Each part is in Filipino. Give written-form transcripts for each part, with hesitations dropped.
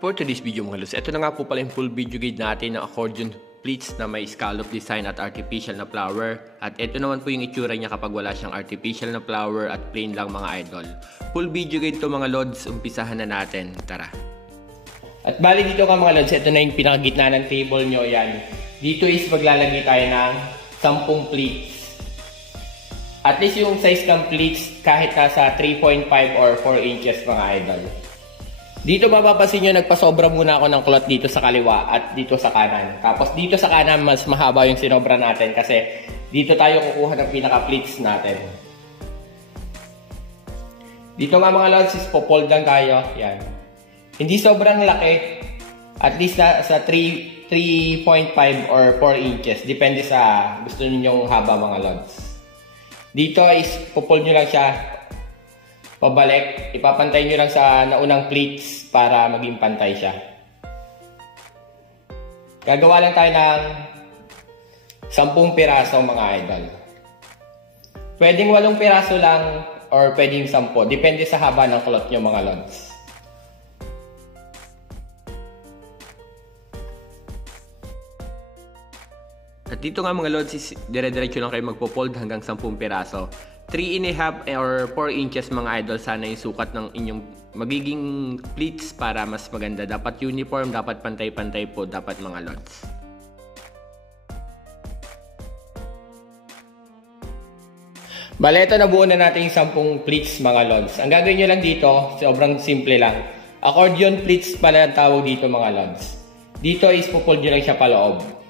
For today's video mga lods, ito na nga po pala yung full video guide natin ng accordion pleats na may scallop design at artificial na flower. At ito naman po yung itsura niya kapag wala siyang artificial na flower at plain lang mga idol. Full video guide to mga lods, umpisahan na natin. Tara! At bali dito ka mga lods, ito na yung pinakagitna ng table nyo. Yan. Dito is maglalagay tayo ng 10 pleats. At least yung size ng pleats kahit nasa 3.5 or 4 inches mga idol. Dito mapapansin nyo, nagpasobra muna ako ng cloth dito sa kaliwa at dito sa kanan. Tapos dito sa kanan, mas mahaba yung sinobra natin kasi dito tayo kukuha ng pinaka-pleats natin. Dito nga mga lods, is popold lang tayo. Yan. Hindi sobrang laki. At least sa 3.5 or 4 inches. Depende sa gusto ninyong haba mga lods. Dito is popold nyo lang siya pabalik, ipapantay nyo lang sa naunang pleats para maging pantay siya. Gagawa lang tayo ng 10 piraso mga idol. Pwedeng 8 piraso lang or pwedeng 10. Depende sa haba ng cloth nyo mga lods. At dito nga mga lods, dire-diretso lang kayo magpo-fold hanggang 10 piraso. 3.5 or 4 inches mga idol sana yung sukat ng inyong magiging pleats para mas maganda. Dapat uniform, dapat pantay-pantay po, dapat mga lods. Bale, ito nabuo na natin yung 10 pleats mga lods. Ang gagawin nyo lang dito, sobrang simple lang. Accordion pleats pala ang tawag dito mga lods. Dito is pupold nyo lang siya paloob.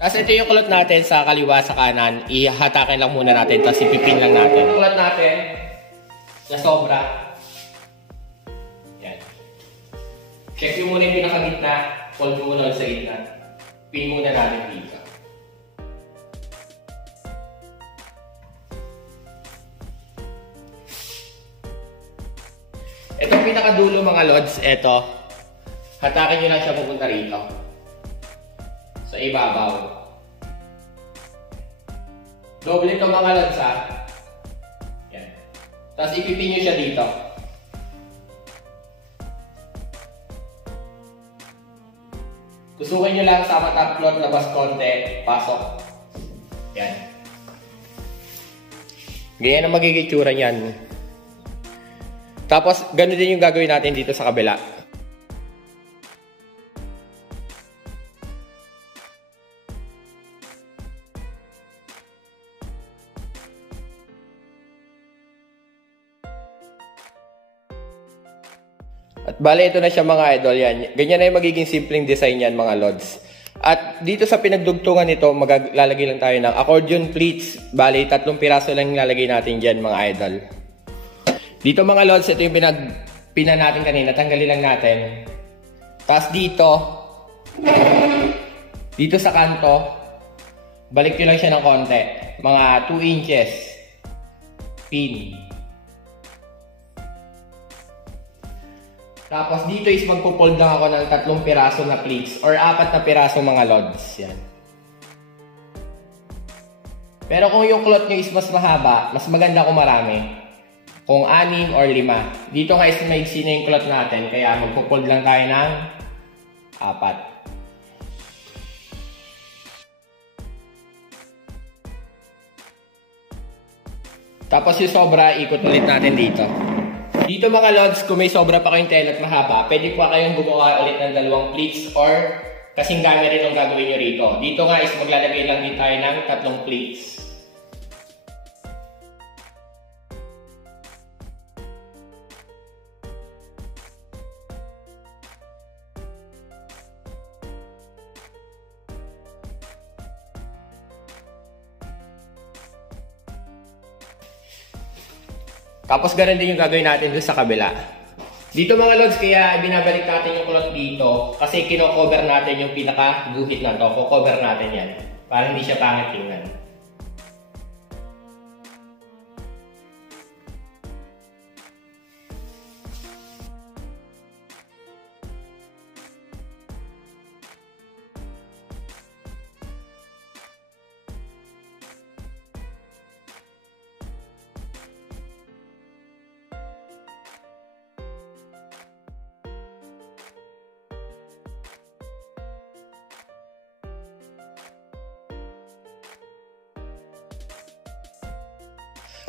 Tapos ito yung kulot natin sa kaliwa sa kanan. Ihatakin lang muna natin. Tapos ipipin lang natin. Kulot natin na sobra. Yan. Check yung muna yung pinakagitna. Fold mo muna sa gitna. Pin muna natin dito. Ito yung pinakadulo mga lods. Ito. Hatakin nyo lang siya pupunta rito. Sa ibabaw. Doble ito mga lods ha. Yan. Tapos ipipin nyo siya dito. Tusukin nyo lang sa top cloth, labas konti, pasok. Yan. Ganyan ang magiging tsura niyan. Tapos ganun din yung gagawin natin dito sa kabila. At bale, ito na siya mga idol. Yan. Ganyan na yung magiging simpleng design yan mga lods. At dito sa pinagdugtungan nito, maglalagay lang tayo ng accordion pleats. Bale, 3 piraso lang ilalagay natin dyan mga idol. Dito mga lods, ito yung pinag natin kanina. Tanggalin lang natin. Tapos dito sa kanto, balik nyo lang siya ng konti. Mga 2 inches. Pin. Tapos dito is magpo-fold lang ako ng 3 piraso na pleats or 4 na piraso mga lods. Yan. Pero kung yung cloth nyo is mas mahaba, mas maganda kung marami. Kung 6 or 5. Dito nga is maigsi na yung cloth natin, kaya magpo-fold lang tayo ng 4. Tapos yung sobra, ikot ulit natin dito. Dito mga lods, kung may sobra pa kayong tela at mahaba, pwede pa kayong gumawa ulit ng 2 pleats or kasing dami rin ang gagawin nyo rito. Dito nga is maglalagay lang din tayo ng 3 pleats. Tapos ganun din yung gagawin natin doon sa kabila. Dito mga lods, kaya binabalik natin yung cloth dito kasi kino-cover natin yung pinaka-guhit na to. Ko-cover natin yan para hindi siya pangit tingnan.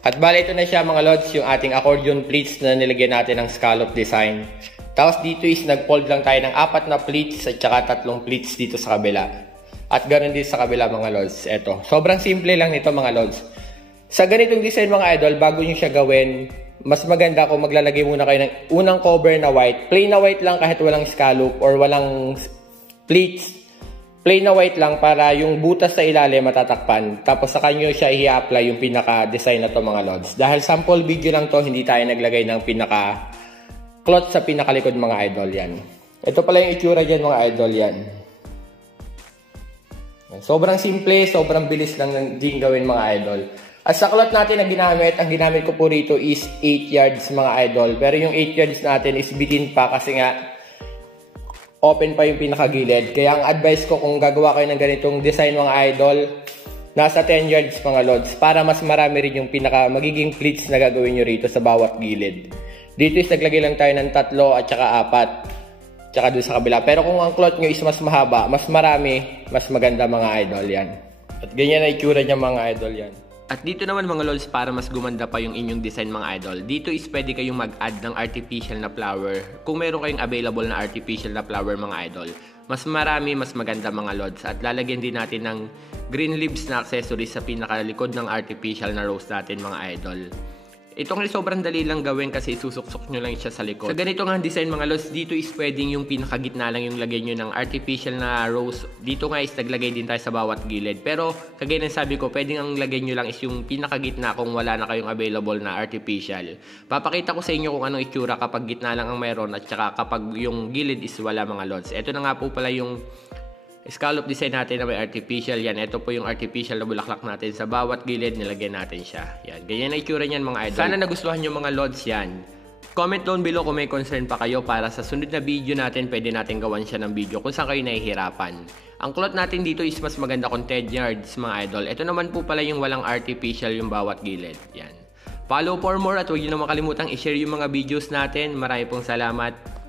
At bale ito na siya mga lods, yung ating accordion pleats na nilagyan natin ng scallop design. Tapos dito is nag-fold lang tayo ng 4 na pleats at saka 3 pleats dito sa kabila. At ganoon din sa kabila mga lods. Ito, sobrang simple lang nito mga lods. Sa ganitong design mga idol, bago nyo siya gawin, mas maganda kung maglalagay muna kayo ng unang cover na white. Plain na white lang kahit walang scallop or walang pleats. Plain na white lang para yung butas sa ilalim matatakpan. Tapos sa kanyo siya i-apply yung pinaka-design na to mga lods. Dahil sample video lang to, hindi tayo naglagay ng pinaka-cloth sa pinakalikod mga idol yan. Ito pala yung itsura dyan mga idol yan. Sobrang simple, sobrang bilis lang din gawin mga idol. At sa cloth natin na ginamit, ang ginamit ko po rito is 8 yards mga idol. Pero yung 8 yards natin is bitin pa kasi nga open pa yung pinakagilid. Kaya ang advice ko kung gagawa kayo ng ganitong design mga idol, nasa 10 yards mga lods para mas marami rin yung magiging pleats na gagawin nyo rito sa bawat gilid. Dito is naglagay lang tayo ng 3 at saka 4. Tsaka doon sa kabila. Pero kung ang cloth nyo is mas mahaba, mas marami, mas maganda mga idol yan. At ganyan na itsura niya mga idol yan. At dito naman mga lods, para mas gumanda pa yung inyong design mga idol, dito is pwede kayong mag-add ng artificial na flower. Kung meron kayong available na artificial na flower mga idol, mas marami, mas maganda mga lods. At lalagyan din natin ng green leaves na accessories sa pinakalikod ng artificial na rose natin mga idol. Itong sobrang dali lang gawin kasi susuksok nyo lang siya sa likod. Sa ganito nga design mga lods, dito is pwedeng yung pinakagitna lang yung lagay nyo ng artificial na rose. Dito nga is naglagay din tayo sa bawat gilid. Pero kagaya ng sabi ko, pwedeng ang lagay nyo lang is yung pinakagitna kung wala na kayong available na artificial. Papakita ko sa inyo kung anong itsura kapag gitna lang ang mayroon at saka kapag yung gilid is wala mga lods. Ito na nga po pala yung scallop design natin na may artificial. Yan, ito po yung artificial na bulaklak natin. Sa bawat gilid, nilagyan natin siya. Yan, ganyan na itsura niyan mga idol. Sana nagustuhan nyo mga lods yan. Comment down below kung may concern pa kayo para sa sunod na video natin, pwede natin gawan siya ng video kung saan kayo nahihirapan. Ang cloth natin dito is mas maganda kung 10 yards mga idol. Ito naman po pala yung walang artificial yung bawat gilid. Yan. Follow for more at huwag nyo na makalimutang i-share yung mga videos natin. Marami pong salamat.